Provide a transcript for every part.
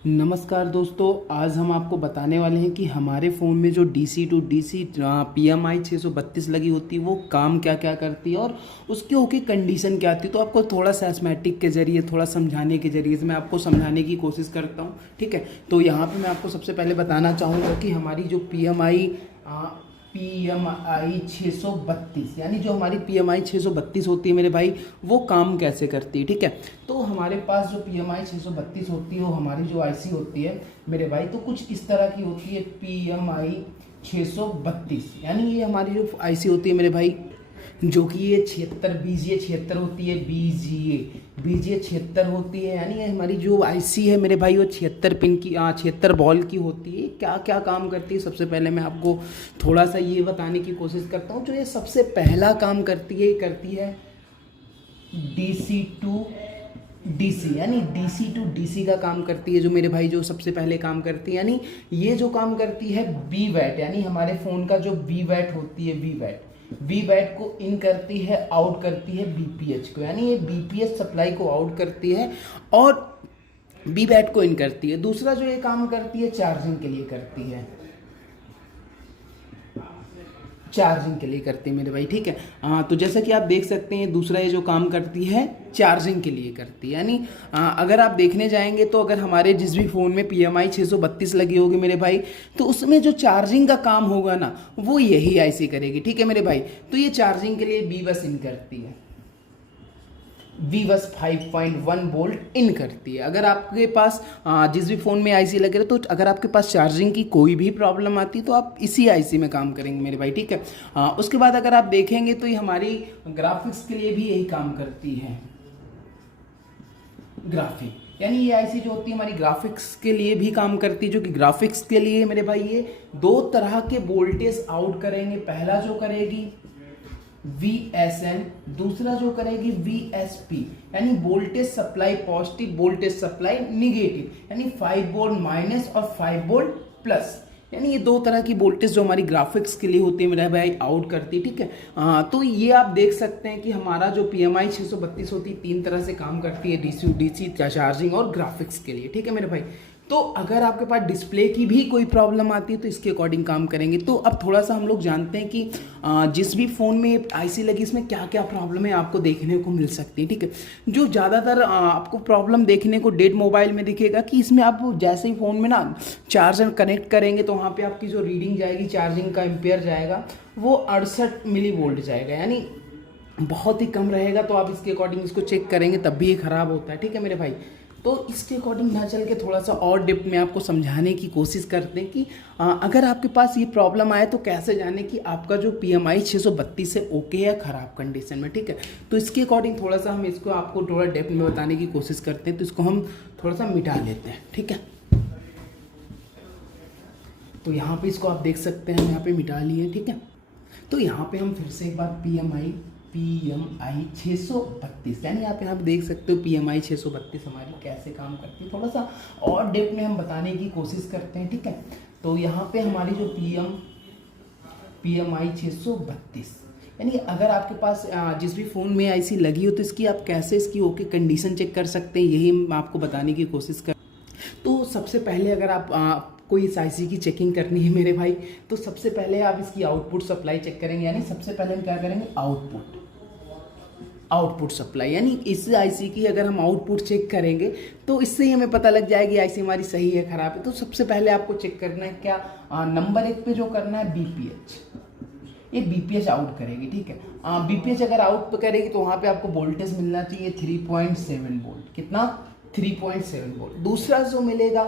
नमस्कार दोस्तों, आज हम आपको बताने वाले हैं कि हमारे फ़ोन में जो DC टू DC PMI 632 लगी होती है वो काम क्या क्या करती है और उसके ओके कंडीशन क्या आती है। तो आपको थोड़ा सा एस्मेटिक के ज़रिए, थोड़ा समझाने के ज़रिए से मैं आपको समझाने की कोशिश करता हूँ। ठीक है, तो यहाँ पे मैं आपको सबसे पहले बताना चाहूँगा कि हमारी जो PMI 632 यानी जो हमारी PMI 632 होती है मेरे भाई, वो काम कैसे करती है। ठीक है, तो हमारे पास जो PMI 632 होती है वो हमारी जो IC होती है मेरे भाई, तो कुछ इस तरह की होती है PMI 632। यानी ये हमारी जो IC होती है मेरे भाई, जो कि ये 76 BGA 76 होती है। BGA 76 होती है, यानी ये हमारी जो IC है मेरे भाई वो 76 पिन की 76 बॉल की होती है। क्या क्या काम करती है, सबसे पहले मैं आपको थोड़ा सा ये बताने की कोशिश करता हूँ। जो ये सबसे पहला काम करती है, ये करती है DC टू DC, यानी DC टू DC का काम करती है। जो मेरे भाई जो सबसे पहले काम करती है, यानी ये जो काम करती है BWAT, यानी हमारे फ़ोन का जो BWAT होती है, BWAT को इन करती है, आउट करती है BPH को, यानी ये BPH सप्लाई को आउट करती है और BWAT को इन करती है। दूसरा जो ये काम करती है चार्जिंग के लिए करती है, चार्जिंग के लिए करती है मेरे भाई। ठीक है, तो जैसा कि आप देख सकते हैं, दूसरा ये जो काम करती है चार्जिंग के लिए करती है। यानी अगर आप देखने जाएंगे तो अगर हमारे जिस भी फ़ोन में PMI 632 लगी होगी मेरे भाई, तो उसमें जो चार्जिंग का काम होगा ना, वो यही IC करेगी। ठीक है मेरे भाई, तो ये चार्जिंग के लिए BBUS इन करती है, BBUS 5.1 वोल्ट इन करती है। अगर आपके पास जिस भी फ़ोन में IC लगे तो अगर आपके पास चार्जिंग की कोई भी प्रॉब्लम आती है तो आप इसी IC में काम करेंगे मेरे भाई। ठीक है, उसके बाद अगर आप देखेंगे तो ये हमारी ग्राफिक्स के लिए भी यही काम करती है। ग्राफिक यानी ये IC जो होती है हमारी ग्राफिक्स के लिए भी काम करती है, जो कि ग्राफिक्स के लिए मेरे भाई ये दो तरह के वोल्टेज आउट करेंगे। पहला जो करेगी VSN, दूसरा जो करेगी VSP, यानी voltage supply positive, voltage supply negative, यानी 5 वोल्ट माइनस और 5 वोल्ट प्लस। यानी ये दो तरह की वोल्टेज जो हमारी ग्राफिक्स के लिए होती है मेरा भाई आउट करती है। ठीक है, तो ये आप देख सकते हैं कि हमारा जो PMI 632 होती है तीन तरह से काम करती है, DC चार्जिंग और ग्राफिक्स के लिए। ठीक है मेरे भाई, तो अगर आपके पास डिस्प्ले की भी कोई प्रॉब्लम आती है तो इसके अकॉर्डिंग काम करेंगे। तो अब थोड़ा सा हम लोग जानते हैं कि जिस भी फ़ोन में IC लगी इसमें क्या क्या प्रॉब्लम है आपको देखने को मिल सकती है। ठीक है, जो ज़्यादातर आपको प्रॉब्लम देखने को डेड मोबाइल में दिखेगा कि इसमें आप जैसे ही फ़ोन में ना चार्जर कनेक्ट करेंगे तो वहाँ पर आपकी जो रीडिंग जाएगी, चार्जिंग का एम्पेयर जाएगा, वो 68 मिली वोल्ट जाएगा, यानी बहुत ही कम रहेगा। तो आप इसके अकॉर्डिंग इसको चेक करेंगे तब भी ये ख़राब होता है। ठीक है मेरे भाई, तो इसके अकॉर्डिंग ना चल के थोड़ा सा और डिप में आपको समझाने की कोशिश करते हैं कि अगर आपके पास ये प्रॉब्लम आए तो कैसे जाने कि आपका जो PMI 632 है ओके है, ख़राब कंडीशन में। ठीक है, तो इसके अकॉर्डिंग थोड़ा सा हम इसको आपको थोड़ा डेप्थ में बताने की कोशिश करते हैं। तो इसको हम थोड़ा सा मिटा लेते हैं। ठीक है, तो यहाँ पे इसको आप देख सकते हैं, हम यहाँ पे मिटा लिए। ठीक है, तो यहाँ पे हम फिर से एक बार PMI 632, यानी आप यहाँ पे देख सकते हो PMI 632 हमारी कैसे काम करती है। थोड़ा सा और डेप्थ में हम बताने की कोशिश करते हैं। ठीक है, तो यहाँ पे हमारी जो PMI 632, यानी अगर आपके पास जिस भी फ़ोन में IC लगी हो तो इसकी आप कैसे इसकी ओके कंडीशन चेक कर सकते हैं, यही हम आपको बताने की कोशिश कर। तो सबसे पहले अगर आप कोई इस IC की चेकिंग करनी है मेरे भाई, तो सबसे पहले आप इसकी आउटपुट सप्लाई चेक करेंगे। यानी सबसे पहले हम क्या करेंगे, आउटपुट सप्लाई, यानी इस IC की अगर हम आउटपुट चेक करेंगे तो इससे ही हमें पता लग जाएगी IC हमारी सही है ख़राब है। तो सबसे पहले आपको चेक करना है क्या, नंबर 1 पे जो करना है BPH, ये BPH आउट करेगी। ठीक है, BPH अगर आउट करेगी तो वहाँ पे आपको वोल्टेज मिलना चाहिए 3.7 वोल्ट। कितना, 3.7 वोल्ट। दूसरा जो मिलेगा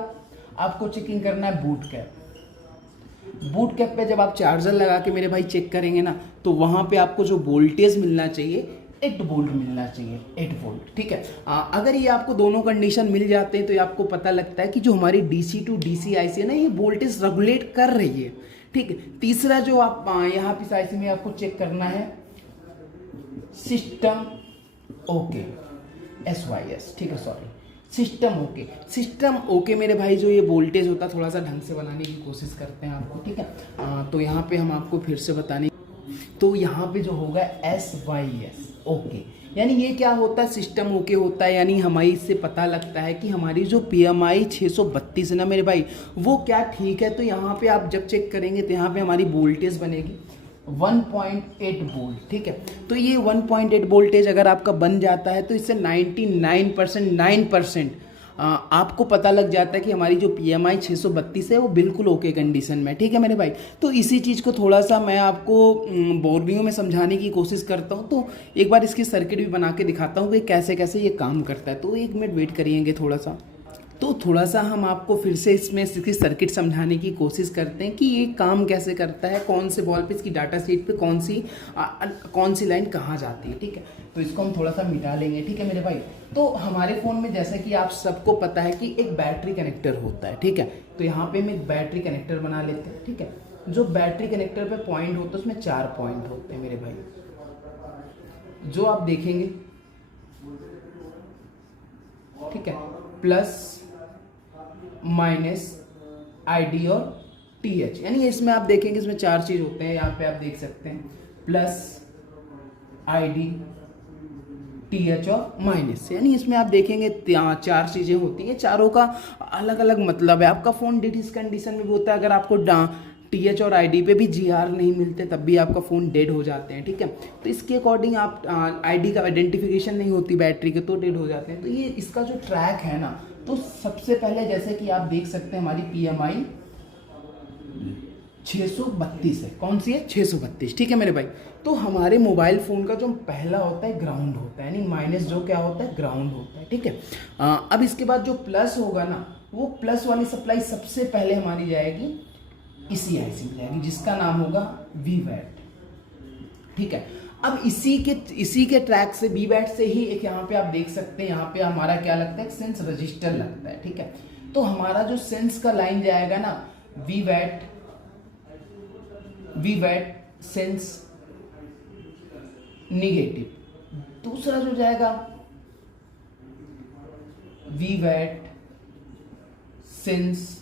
आपको चेकिंग करना है बूट कैप पे जब आप चार्जर लगा के मेरे भाई चेक करेंगे ना, तो वहाँ पे आपको जो वोल्टेज मिलना चाहिए 8 वोल्ट मिलना चाहिए, 8 वोल्ट। ठीक है, अगर ये आपको दोनों कंडीशन मिल जाते हैं तो ये आपको पता लगता है कि जो हमारी DC टू DC IC है ना, ये वोल्टेज रेगुलेट कर रही है। ठीक है, तीसरा जो आप यहाँ पे IC में आपको चेक करना है सिस्टम ओके, SYS। ठीक है, सॉरी, सिस्टम ओके मेरे भाई। जो ये वोल्टेज होता है थोड़ा सा ढंग से बनाने की कोशिश करते हैं आपको। ठीक है, तो यहाँ पे हम आपको फिर से बताने, तो यहाँ पे जो होगा SYS ओके, यानी ये क्या होता है, सिस्टम ओके होता है, यानी हमारी इससे पता लगता है कि हमारी जो PMI 632 है ना मेरे भाई, वो क्या ठीक है। तो यहाँ पे आप जब चेक करेंगे तो यहाँ पे हमारी वोल्टेज बनेगी 1.8 वोल्ट, ठीक है। तो ये 1.8 वोल्टेज अगर आपका बन जाता है तो इससे 99% आपको पता लग जाता है कि हमारी जो PMI 632 है वो बिल्कुल ओके कंडीशन में, ठीक है मेरे भाई। तो इसी चीज़ को थोड़ा सा मैं आपको बोर्डिंग में समझाने की कोशिश करता हूँ। तो एक बार इसकी सर्किट भी बना के दिखाता हूँ कि कैसे कैसे ये काम करता है। तो 1 मिनट वेट करिएंगे थोड़ा सा। तो थोड़ा सा हम आपको फिर से इसमें इसकी सर्किट समझाने की कोशिश करते हैं कि ये काम कैसे करता है, कौन से बॉल पे इसकी डाटा शीट पे कौन सी लाइन कहाँ जाती है, ठीक है। तो इसको हम थोड़ा सा मिटा लेंगे, ठीक है मेरे भाई। तो हमारे फ़ोन में जैसे कि आप सबको पता है कि एक बैटरी कनेक्टर होता है, ठीक है। तो यहाँ पे हम एक बैटरी कनेक्टर बना लेते हैं, ठीक है। जो बैटरी कनेक्टर पे पॉइंट होता है उसमें 4 पॉइंट होते हैं मेरे भाई, जो आप देखेंगे, ठीक है। प्लस, माइनस, ID और TH, यानी इसमें आप देखेंगे इसमें 4 चीज़ होते हैं। यहाँ पे आप देख सकते हैं प्लस, ID, TH और माइनस, यानी इसमें आप देखेंगे 4 चीज़ें होती हैं। चारों का अलग अलग मतलब है। आपका फ़ोन डेड इस कंडीशन में भी होता है, अगर आपको TH और ID पे भी GR नहीं मिलते तब भी आपका फ़ोन डेड हो जाते हैं, ठीक है। तो इसके अकॉर्डिंग आप ID का आइडेंटिफिकेशन नहीं होती बैटरी के, तो डेड हो जाते हैं। तो ये इसका जो ट्रैक है ना, तो सबसे पहले जैसे कि आप देख सकते हैं हमारी PMI 632 है। कौन सी है? 632, ठीक है मेरे भाई। तो हमारे मोबाइल फ़ोन का जो पहला होता है ग्राउंड होता है, यानी माइनस जो क्या होता है, ग्राउंड होता है, ठीक है। अब इसके बाद जो प्लस होगा ना, वो प्लस वाली सप्लाई सबसे पहले हमारी जाएगी इसी IC में जाएगी, जिसका नाम होगा VWAT, ठीक है। अब इसी के ट्रैक से VWAT से ही एक यहाँ पे आप देख सकते हैं, यहाँ पे हमारा क्या लगता है, सेंस रजिस्टर लगता है, ठीक है। तो हमारा जो सेंस का लाइन जाएगा ना, VWAT सेंस निगेटिव। दूसरा जो जाएगा VWAT सेंस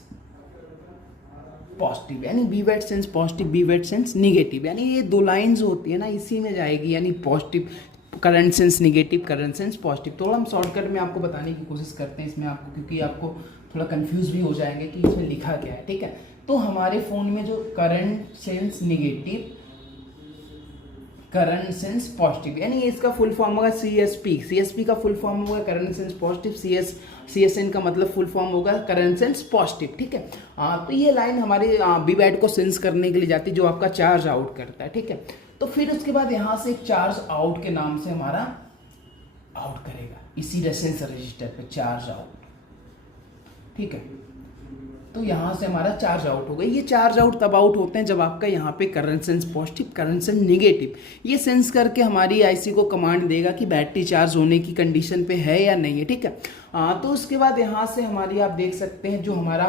पॉजिटिव, यानी VWAT sense positive, VWAT sense negative, यानी ये 2 लाइंस होती है ना, इसी में जाएगी, यानी positive current sense negative, current sense positive. थोड़ा हम शॉर्टकट में आपको बताने की कोशिश करते हैं इसमें आपको, क्योंकि आपको थोड़ा कंफ्यूज भी हो जाएंगे कि इसमें लिखा क्या है, ठीक है। तो हमारे फ़ोन में जो current sense negative, current sense positive, यानी इसका फुल फॉर्म होगा CSP का फुल फॉर्म होगा करंट सेंस पॉजिटिव, CSN का मतलब फुल फॉर्म होगा करंट सेंस पॉजिटिव, ठीक है। तो ये लाइन हमारे VWAT को सेंस करने के लिए जाती है, जो आपका चार्ज आउट करता है, ठीक है। तो फिर उसके बाद यहाँ से एक चार्ज आउट के नाम से हमारा आउट करेगा, इसी रेसेंस रजिस्टर पे चार्ज आउट, ठीक है। तो यहाँ से हमारा चार्ज आउट हो गई। ये चार्ज आउट तब आउट होते हैं जब आपका यहाँ पे current sense positive, current sense negative, ये सेंस करके हमारी IC को कमांड देगा कि बैटरी चार्ज होने की कंडीशन पे है या नहीं है, ठीक है। तो उसके बाद यहाँ से हमारी आप देख सकते हैं जो हमारा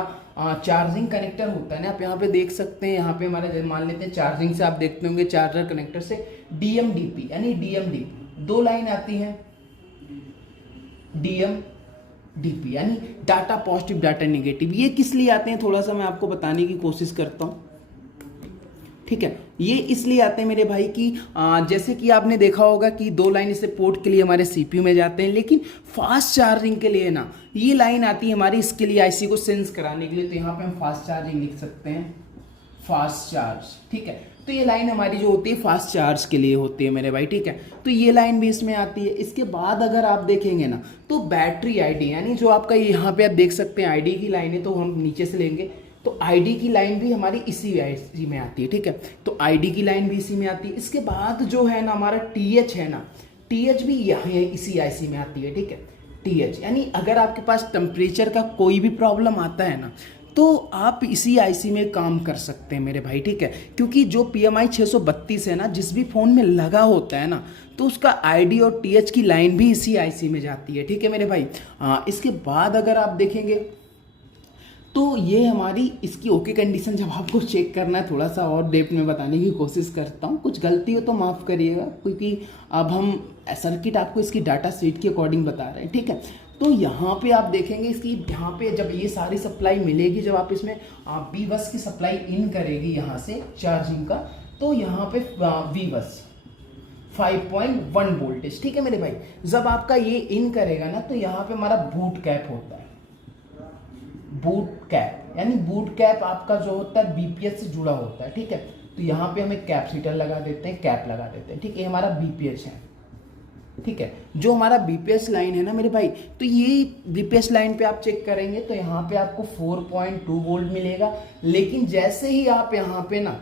चार्जिंग कनेक्टर होता है ना, आप यहाँ पे देख सकते हैं, यहाँ पे हमारे मान लेते हैं चार्जिंग से आप देखते होंगे चार्जर कनेक्टर से DMDP, यानी DMDP 2 लाइन आती है, DMDP यानी डाटा पॉजिटिव डाटा नेगेटिव। ये किस लिए आते हैं थोड़ा सा मैं आपको बताने की कोशिश करता हूँ, ठीक है। ये इसलिए आते हैं मेरे भाई कि जैसे कि आपने देखा होगा कि 2 लाइन इसे पोर्ट के लिए हमारे CPU में जाते हैं, लेकिन फास्ट चार्जिंग के लिए ना ये लाइन आती है हमारी इसके लिए IC को सेंस कराने के लिए। तो यहाँ पे हम फास्ट चार्जिंग लिख सकते हैं, फास्ट चार्ज, ठीक है। तो ये लाइन हमारी जो होती है फास्ट चार्ज के लिए होती है मेरे भाई, ठीक है। तो ये लाइन भी इसमें आती है। इसके बाद अगर आप देखेंगे ना तो बैटरी ID, यानी जो आपका यहाँ पे आप देख सकते हैं ID की लाइन है, तो हम नीचे से लेंगे तो ID की लाइन भी हमारी इसी IC में आती है, ठीक है। तो ID की लाइन भी इसी में आती है। इसके बाद जो है ना हमारा TH है ना, TH भी यहाँ इसी IC में आती है, ठीक है। TH यानी अगर आपके पास टेम्परेचर का कोई भी प्रॉब्लम आता है ना, तो आप इसी IC में काम कर सकते हैं मेरे भाई, ठीक है। क्योंकि जो PMI 632 है ना, जिस भी फ़ोन में लगा होता है ना, तो उसका ID और TH की लाइन भी इसी IC में जाती है, ठीक है मेरे भाई। इसके बाद अगर आप देखेंगे तो ये हमारी इसकी ओके कंडीशन जब आपको चेक करना है, थोड़ा सा और डेप्थ में बताने की कोशिश करता हूँ, कुछ गलती हो तो माफ़ करिएगा, क्योंकि अब हम सर्किट आपको इसकी डाटा शीट के अकॉर्डिंग बता रहे हैं, ठीक है। तो यहाँ पे आप देखेंगे इसकी यहाँ पे जब ये सारी सप्लाई मिलेगी, जब आप इसमें VBus की सप्लाई इन करेगी यहाँ से चार्जिंग का, तो यहाँ पे VBus 5.1 वोल्टेज। ठीक है मेरे भाई, जब आपका ये इन करेगा ना तो यहाँ पे हमारा बूट कैप होता है, बूट कैप यानी बूट कैप आपका जो होता है बीपीएस से जुड़ा होता है। ठीक है, तो यहाँ पे हम एक कैपेसिटर लगा देते हैं, कैप लगा देते हैं। ठीक है, ये हमारा बीपीएस है। ठीक है, जो हमारा बीपीएस लाइन है ना मेरे भाई, तो ये बीपीएस लाइन पे आप चेक करेंगे तो यहाँ पे आपको 4.2 वोल्ट मिलेगा। लेकिन जैसे ही आप यहाँ पे ना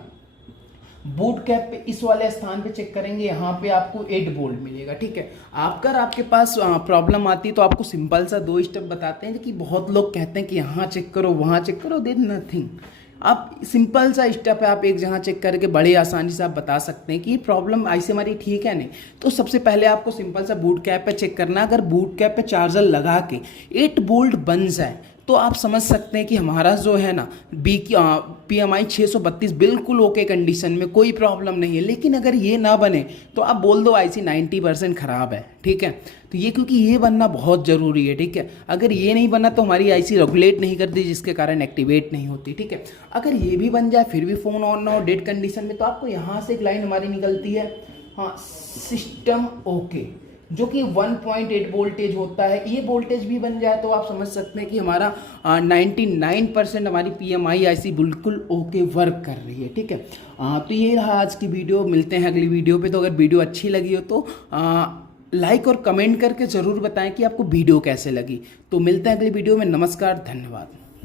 बूट कैप पे इस वाले स्थान पे चेक करेंगे, यहाँ पे आपको 8 वोल्ट मिलेगा। ठीक है, अगर आपके पास प्रॉब्लम आती है तो आपको सिंपल सा 2 स्टेप बताते हैं कि बहुत लोग कहते हैं कि यहाँ चेक करो वहाँ चेक करो, देयर नथिंग। आप सिंपल सा स्टेप है, आप एक जगह चेक करके बड़े आसानी से आप बता सकते हैं कि प्रॉब्लम ऐसे हमारी ठीक है नहीं। तो सबसे पहले आपको सिंपल सा बूट कैप पे चेक करना। अगर बूट कैप पे चार्जर लगा के 8 वोल्ट बन जाए तो आप समझ सकते हैं कि हमारा जो है ना PMI 632 बिल्कुल ओके कंडीशन में, कोई प्रॉब्लम नहीं है। लेकिन अगर ये ना बने तो आप बोल दो IC 90% ख़राब है। ठीक है, तो ये क्योंकि ये बनना बहुत ज़रूरी है। ठीक है, अगर ये नहीं बना तो हमारी IC रेगुलेट नहीं करती, जिसके कारण एक्टिवेट नहीं होती। ठीक है, अगर ये भी बन जाए फिर भी फ़ोन ऑन ना हो डेड कंडीशन में, तो आपको यहाँ से एक लाइन हमारी निकलती है, हाँ, सिस्टम ओके, जो कि 1.8 वोल्टेज होता है। ये वोल्टेज भी बन जाए तो आप समझ सकते हैं कि हमारा 99% हमारी PMI IC बिल्कुल ओके वर्क कर रही है। ठीक है, तो ये रहा आज की वीडियो। मिलते हैं अगली वीडियो पे। तो अगर वीडियो अच्छी लगी हो तो लाइक और कमेंट करके ज़रूर बताएं कि आपको वीडियो कैसे लगी। तो मिलते हैं अगली वीडियो में। नमस्कार, धन्यवाद।